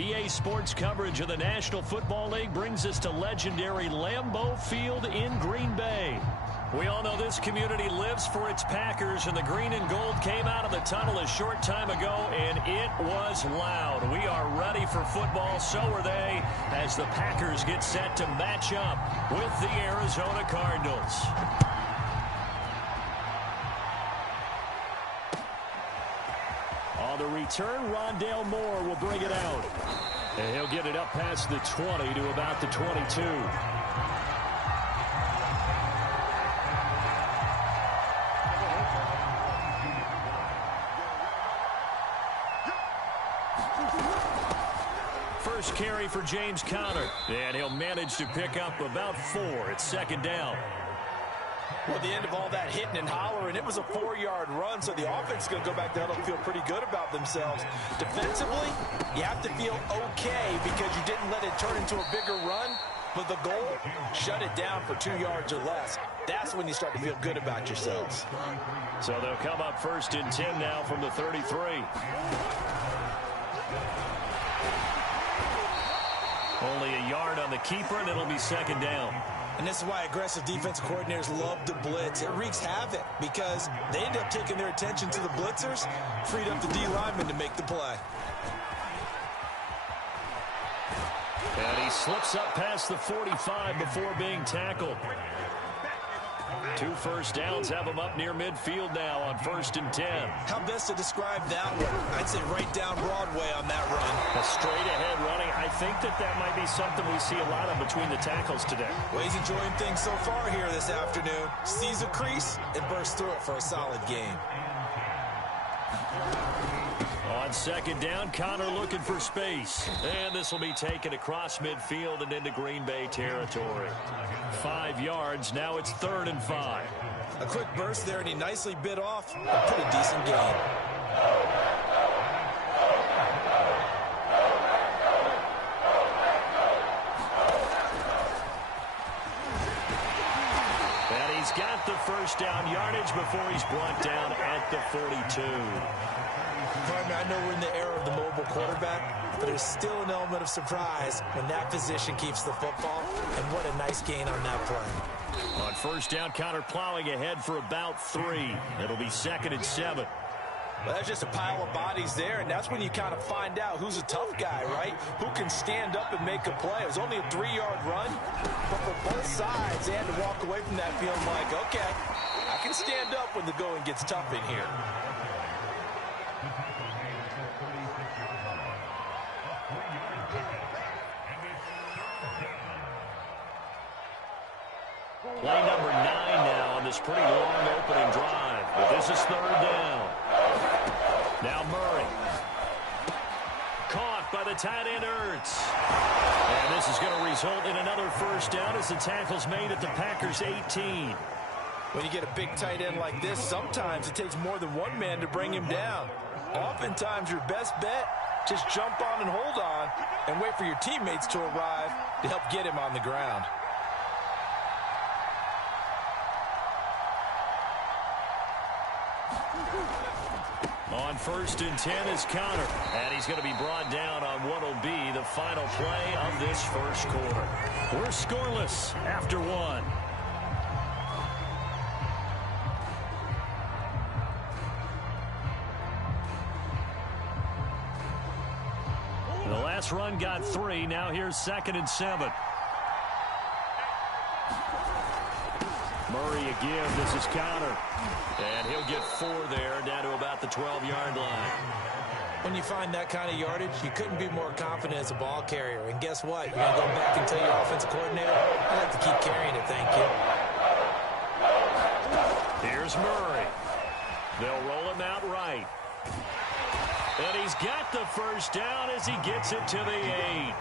EA Sports coverage of the National Football League brings us to legendary Lambeau Field in Green Bay. We all know this community lives for its Packers, and the green and gold came out of the tunnel a short time ago, and it was loud. We are ready for football, so are they, as the Packers get set to match up with the Arizona Cardinals. On the return, Rondale Moore will bring it out. And he'll get it up past the 20 to about the 22. First carry for James Conner. And he'll manage to pick up about 4 at second down. Well, at the end of all that hitting and hollering, it was a 4-yard run, so the offense is going to go back there and feel pretty good about themselves. Defensively, you have to feel okay because you didn't let it turn into a bigger run, but the goal, shut it down for 2 yards or less. That's when you start to feel good about yourselves. So they'll come up first and 10 now from the 33. Only a yard on the keeper, and it'll be second down. And this is why aggressive defensive coordinators love to blitz. It wreaks havoc because they end up taking their attention to the blitzers, freed up the D lineman to make the play. And he slips up past the 45 before being tackled. 2 first downs have him up near midfield now on first and 10. How best to describe that one? I'd say right down Broadway on that run. A straight ahead running. I think that might be something we see a lot of between the tackles today. Well, he's enjoying things so far here this afternoon. Sees a crease and bursts through it for a solid game. On second down, Conner looking for space. And this will be taken across midfield and into Green Bay territory. 5 yards. Now it's 3rd and 5. A quick burst there, and he nicely bit off a pretty decent gain. And he's got the first down yardage before he's brought down at the 42. Pardon me, I know we're in the era of the mobile quarterback, but there's still an element of surprise when that position keeps the football, and what a nice gain on that play. On first down, Conner plowing ahead for about 3. It'll be 2nd and 7. Well, that's just a pile of bodies there, and that's when you kind of find out who's a tough guy, right? Who can stand up and make a play. It was only a 3-yard run, but for both sides, they had to walk away from that feeling like, okay, I can stand up when the going gets tough in here. Play number 9 now on this pretty long opening drive. But this is 3rd down. Now Murray. Caught by the tight end Ertz. And this is going to result in another first down as the tackle's made at the Packers' 18. When you get a big tight end like this, sometimes it takes more than one man to bring him down. Oftentimes your best bet, just jump on and hold on and wait for your teammates to arrive to help get him on the ground. On first and 10 is Conner. And he's going to be brought down on what will be the final play of this first quarter. We're scoreless after 1. The last run got 3. Now here's 2nd and 7. Murray again. This is Conner. And he'll get 4 there, down to about the 12-yard line. When you find that kind of yardage, you couldn't be more confident as a ball carrier. And guess what? You're going to go back and tell your offensive coordinator, I'd like to keep carrying it, thank you. Here's Murray. They'll roll him out right. And he's got the first down as he gets it to the 8.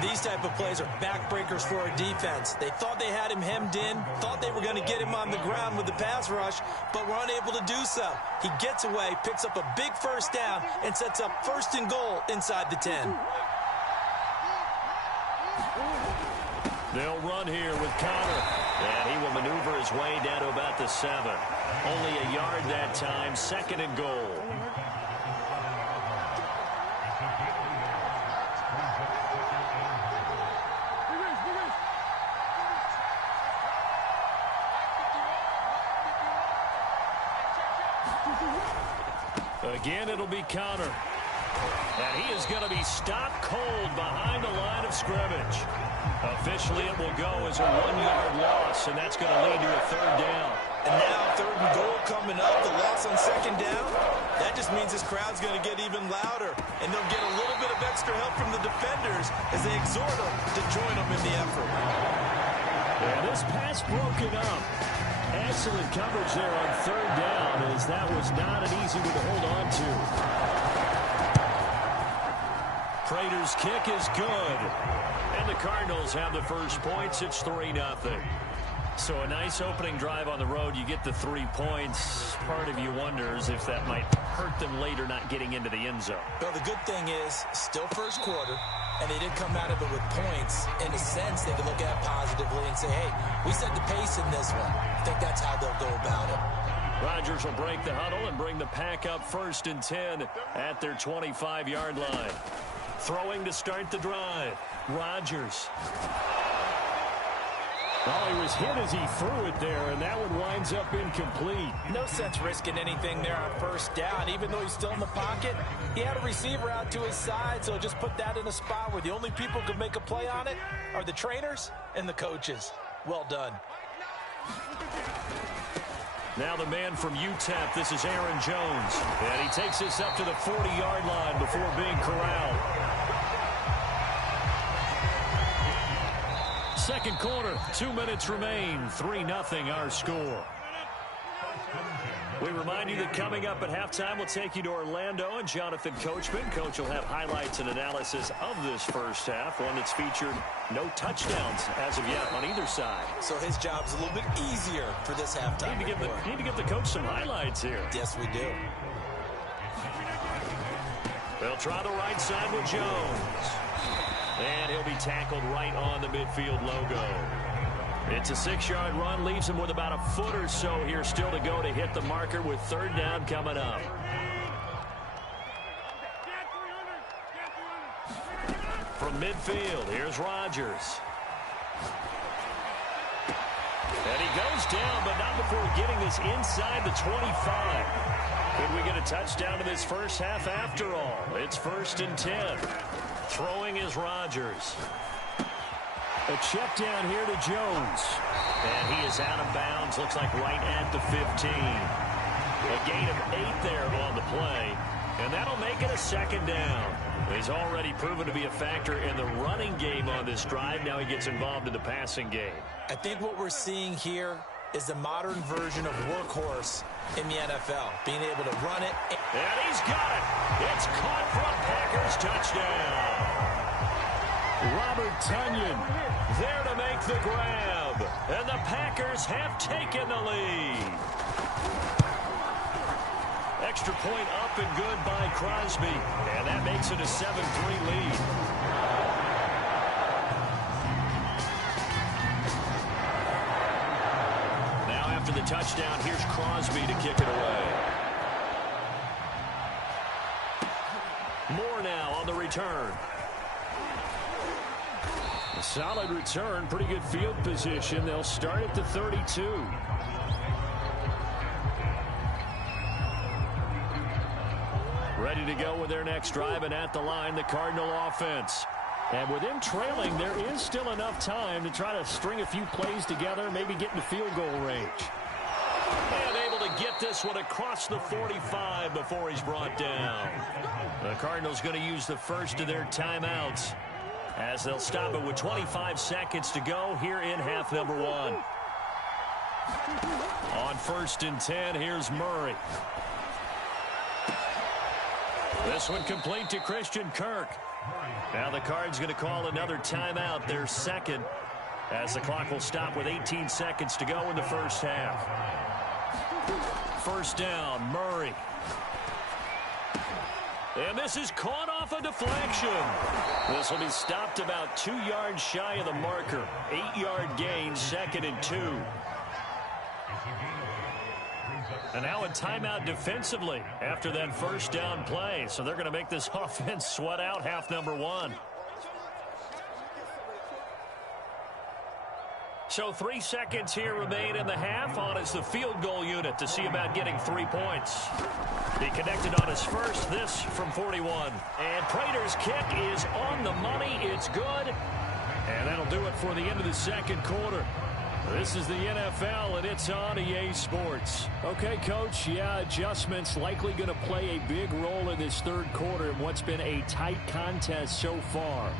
These type of plays are backbreakers for a defense. They thought they had him hemmed in, thought they were going to get him on the ground with the pass rush, but were unable to do so. He gets away, picks up a big first down, and sets up 1st and goal inside the 10. They'll run here with Conner. And he will maneuver his way down to about the 7. Only a yard that time, 2nd and goal. Again, it'll be counter. And he is going to be stopped cold behind the line of scrimmage. Officially, it will go as a 1-yard loss, and that's going to lead to a third down. And now 3rd and goal coming up, the loss on 2nd down. That just means this crowd's going to get even louder, and they'll get a little bit of extra help from the defenders as they exhort them to join them in the effort. And this pass broken up. Excellent coverage there on 3rd down, as that was not an easy one to hold on to. Prater's kick is good. And the Cardinals have the first points. It's 3-0. So a nice opening drive on the road. You get the 3 points. Part of you wonders if that might hurt them later not getting into the end zone. Well, the good thing is, still first quarter, and they did come out of it with points. In a sense, they can look at it positively and say, hey, we set the pace in this one. I think that's how they'll go about it. Rodgers will break the huddle and bring the pack up 1st and 10 at their 25-yard line. Throwing to start the drive. Rodgers. Well, he was hit as he threw it there, and that one winds up incomplete. No sense risking anything there on 1st down. Even though he's still in the pocket, he had a receiver out to his side, so just put that in a spot where the only people who can make a play on it are the trainers and the coaches. Well done. Now the man from UTEP, this is Aaron Jones. And he takes this up to the 40-yard line before being corralled. 2nd quarter, 2 minutes remain. 3-0 our score. We remind you that coming up at halftime, we'll take you to Orlando and Jonathan Coachman. Coach will have highlights and analysis of this first half, one that's featured no touchdowns as of yet on either side. So his job's a little bit easier for this halftime. Need to give the coach some highlights here. Yes, we do. They'll try the right side with Jones. And he'll be tackled right on the midfield logo. It's a 6-yard run, leaves him with about a foot or so here still to go to hit the marker with 3rd down coming up. From midfield, here's Rodgers. And he goes down, but not before getting this inside the 25. Could we get a touchdown in this first half after all? It's 1st and 10. Throwing is Rodgers. A check down here to Jones. And he is out of bounds. Looks like right at the 15. A gain of 8 there on the play. And that'll make it a 2nd down. He's already proven to be a factor in the running game on this drive. Now he gets involved in the passing game. I think what we're seeing here is the modern version of workhorse in the NFL. Being able to run it. And he's got it. It's caught for a Packers touchdown. Robert Tonyan there to make the grab. And the Packers have taken the lead. Extra point up and good by Crosby. And that makes it a 7-3 lead. Now after the touchdown, here's Crosby to kick it away. Moore now on the return. A solid return, pretty good field position. They'll start at the 32. Ready to go with their next drive, and at the line, the Cardinal offense. And with them trailing, there is still enough time to try to string a few plays together, maybe get into field goal range. And able to get this one across the 45 before he's brought down. The Cardinals going to use the first of their timeouts as they'll stop it with 25 seconds to go here in half number 1. On 1st and 10, here's Murray. This one complete to Christian Kirk. Now the Cards going to call another timeout, their 2nd, as the clock will stop with 18 seconds to go in the first half. 1st down, Murray. And this is caught off a deflection. This will be stopped about 2 yards shy of the marker. 8-yard gain, 2nd and 2. And now a timeout defensively after that 1st down play. So they're going to make this offense sweat out half number 1. So 3 seconds here remain in the half. On is the field goal unit to see about getting 3 points. He connected on his first, this from 41. And Prater's kick is on the money. It's good. And that'll do it for the end of the second quarter. This is the NFL, and it's on EA Sports. Okay, Coach, yeah, adjustments likely going to play a big role in this third quarter in what's been a tight contest so far.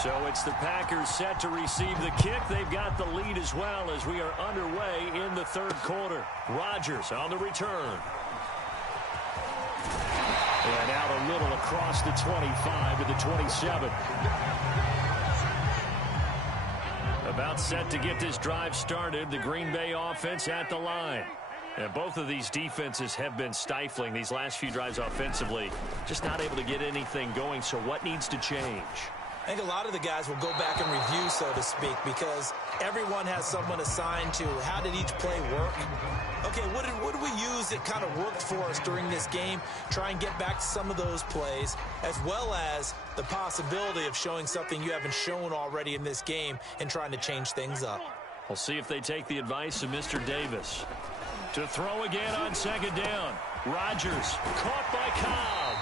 So it's the Packers set to receive the kick. They've got the lead as well as we are underway in the third quarter. Rodgers on the return. And out a little across the 25 to the 27. About set to get this drive started. The Green Bay offense at the line. And both of these defenses have been stifling these last few drives offensively. Just not able to get anything going. So what needs to change? I think a lot of the guys will go back and review, so to speak, because everyone has someone assigned to how did each play work. Okay, what did we use that kind of worked for us during this game? Try and get back to some of those plays, as well as the possibility of showing something you haven't shown already in this game and trying to change things up. We'll see if they take the advice of Mr. Davis. To throw again on second down. Rodgers caught by Cobb.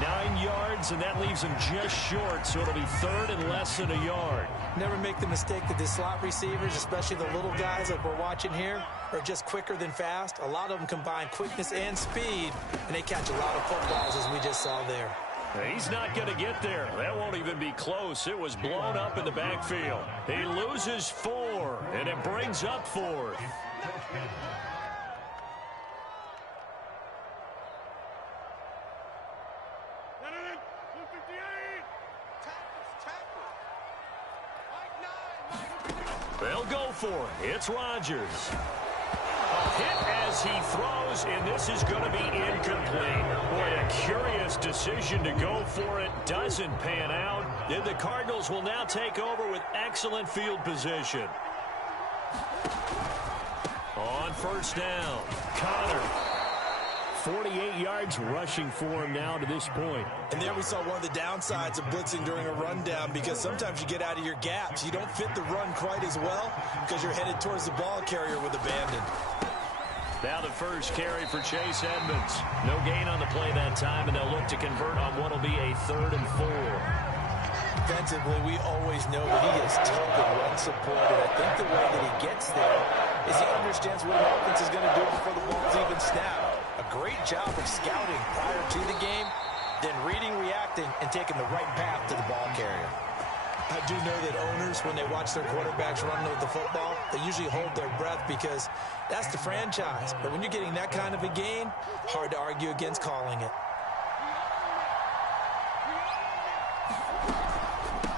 9 yards, and that leaves him just short, so it'll be third and less than a yard. Never make the mistake that the slot receivers, especially the little guys like we're watching here, are just quicker than fast. A lot of them combine quickness and speed, and they catch a lot of footballs, as we just saw there. He's not going to get there. That won't even be close. It was blown up in the backfield. He loses 4, and it brings up 4th. They'll go for it. It's Rodgers. A hit as he throws, and this is going to be incomplete. Boy, a curious decision to go for it. Doesn't pan out. And the Cardinals will now take over with excellent field position. On first down, Connor. 48 yards rushing for him now to this point. And there we saw one of the downsides of blitzing during a rundown, because sometimes you get out of your gaps. You don't fit the run quite as well because you're headed towards the ball carrier with abandon. Now the first carry for Chase Edmonds. No gain on the play that time, and they'll look to convert on what will be a 3rd and 4. Defensively, we always know that he is tough and run supported. I think the way that he gets there is he understands what an offense is going to do before the ball's even snapped. A great job of scouting prior to the game, then reading, reacting, and taking the right path to the ball carrier. I do know that owners, when they watch their quarterbacks run with the football, they usually hold their breath because that's the franchise. But when you're getting that kind of a gain, hard to argue against calling it.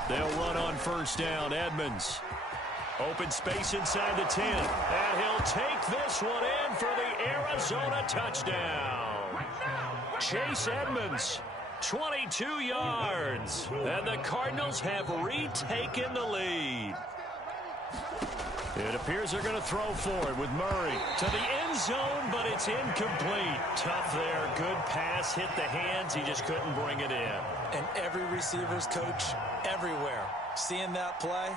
They'll run on first down. Edmonds. Open space inside the 10. And he'll take this one in for the Arizona touchdown. Chase Edmonds, 22 yards. And the Cardinals have retaken the lead. It appears they're going to throw for it with Murray to the end zone, but it's incomplete. Tough there. Good pass. Hit the hands. He just couldn't bring it in. And every receiver's coach everywhere, seeing that play,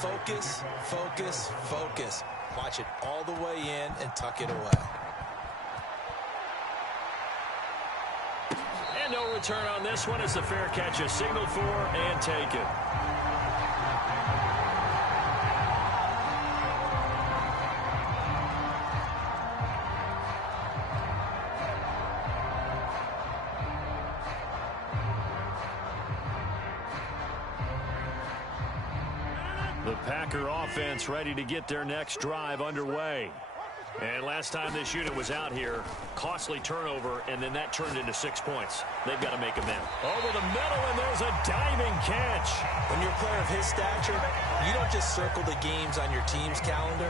focus, focus, focus. Watch it all the way in and tuck it away. And no return on this one as the fair catch is signaled for and taken. The Packer offense ready to get their next drive underway. And last time this unit was out here, costly turnover, and then that turned into 6 points. They've got to make them in. Over the middle, and there's a diving catch. When you're a player of his stature, you don't just circle the games on your team's calendar.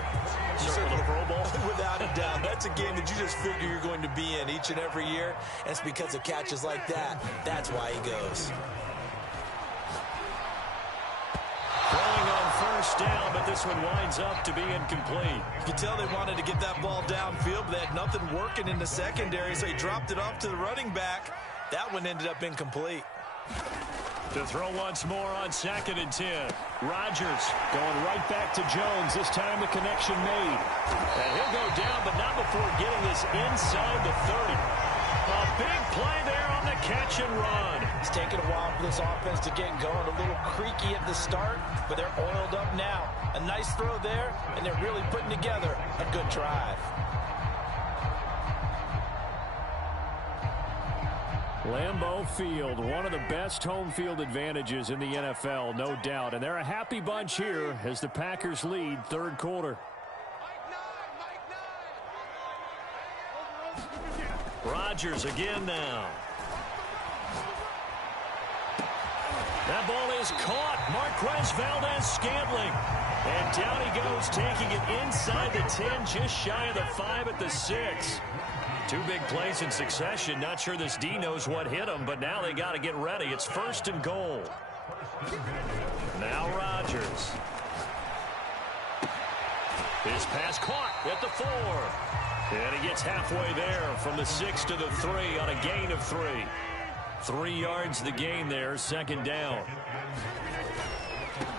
You circle the Pro Bowl. Without a doubt. That's a game that you just figure you're going to be in each and every year. And it's because of catches like that. That's why he goes. Throwing on first down, but this one winds up to be incomplete. You can tell they wanted to get that ball downfield, but they had nothing working in the secondary, so he dropped it off to the running back. That one ended up incomplete. To throw once more on 2nd and 10. Rodgers going right back to Jones. This time the connection made. And he'll go down, but not before getting this inside the 30. A big play there on the catch and run. It's taken a while for this offense to get going. A little creaky at the start, but they're oiled up now. A nice throw there, and they're really putting together a good drive. Lambeau Field, one of the best home field advantages in the NFL, no doubt. And they're a happy bunch here as the Packers lead 3rd quarter. Rodgers again now. That ball is caught. Marquez Valdez-Scantling. And down he goes, taking it inside the 10, just shy of the 5 at the 6. 2 big plays in succession. Not sure this D knows what hit him, but now they got to get ready. It's 1st and goal. Now Rodgers. His pass caught at the 4. And he gets halfway there from the 6 to the 3 on a gain of 3. 3 yards the gain there, 2nd down.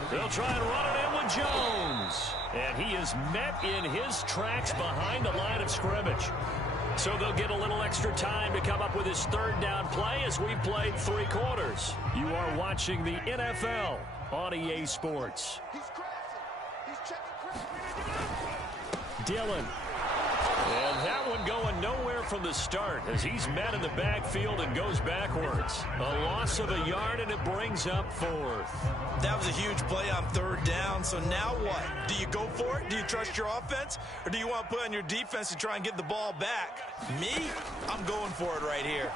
They'll try and run it in with Jones. And he is met in his tracks behind the line of scrimmage. So they'll get a little extra time to come up with his 3rd down play as we've played 3 quarters. You are watching the NFL on EA Sports. Dillon. And that one going nowhere from the start as he's met in the backfield and goes backwards. A loss of a yard, and it brings up 4th. That was a huge play on 3rd down, so now what? Do you go for it? Do you trust your offense? Or do you want to put on your defense to try and get the ball back? Me? I'm going for it right here.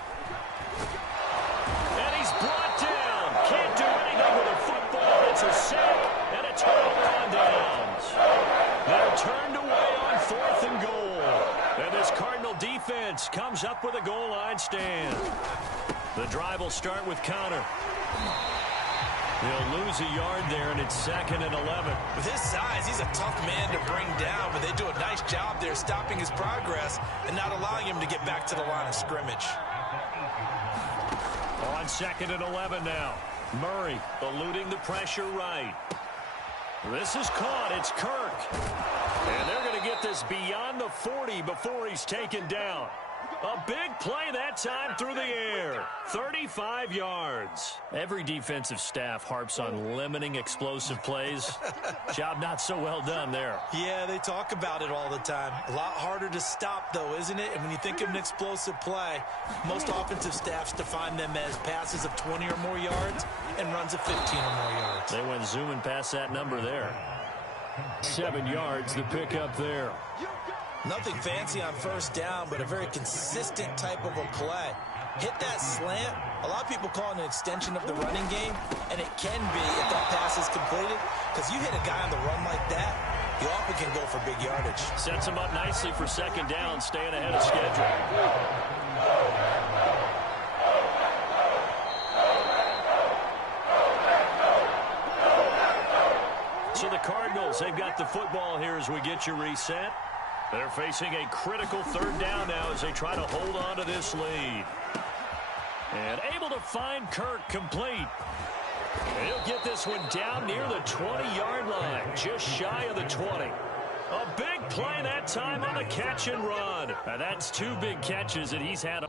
And he's brought down. Can't do anything with a football. It's a sack and a turnover on downs. They're turned away on 4th and goal. And this Cardinal defense comes up with a goal line stand. The drive will start with Connor. He'll lose a yard there, and it's 2nd and 11. With his size, he's a tough man to bring down, but they do a nice job there stopping his progress and not allowing him to get back to the line of scrimmage. On 2nd and 11 now. Murray eluding the pressure right. This is caught. It's Kirk. And they're going to get this beyond the 40 before he's taken down. A big play that time through the air. 35 yards. Every defensive staff harps on limiting explosive plays. Job not so well done there. Yeah, they talk about it all the time. A lot harder to stop, though, isn't it? And when you think of an explosive play, most offensive staffs define them as passes of 20 or more yards and runs of 15 or more yards. They went zooming past that number there. 7 yards, the pickup there. Nothing fancy on 1st down, but a very consistent type of a play. Hit that slant. A lot of people call it an extension of the running game, and it can be if that pass is completed, because you hit a guy on the run like that, he often can go for big yardage. Sets him up nicely for 2nd down, staying ahead of schedule. So the Cardinals, they've got the football here as we get you reset. They're facing a critical 3rd down now as they try to hold on to this lead. And able to find Kirk complete. And he'll get this one down near the 20-yard line, just shy of the 20. A big play that time on the catch and run. Now that's 2 big catches that he's had.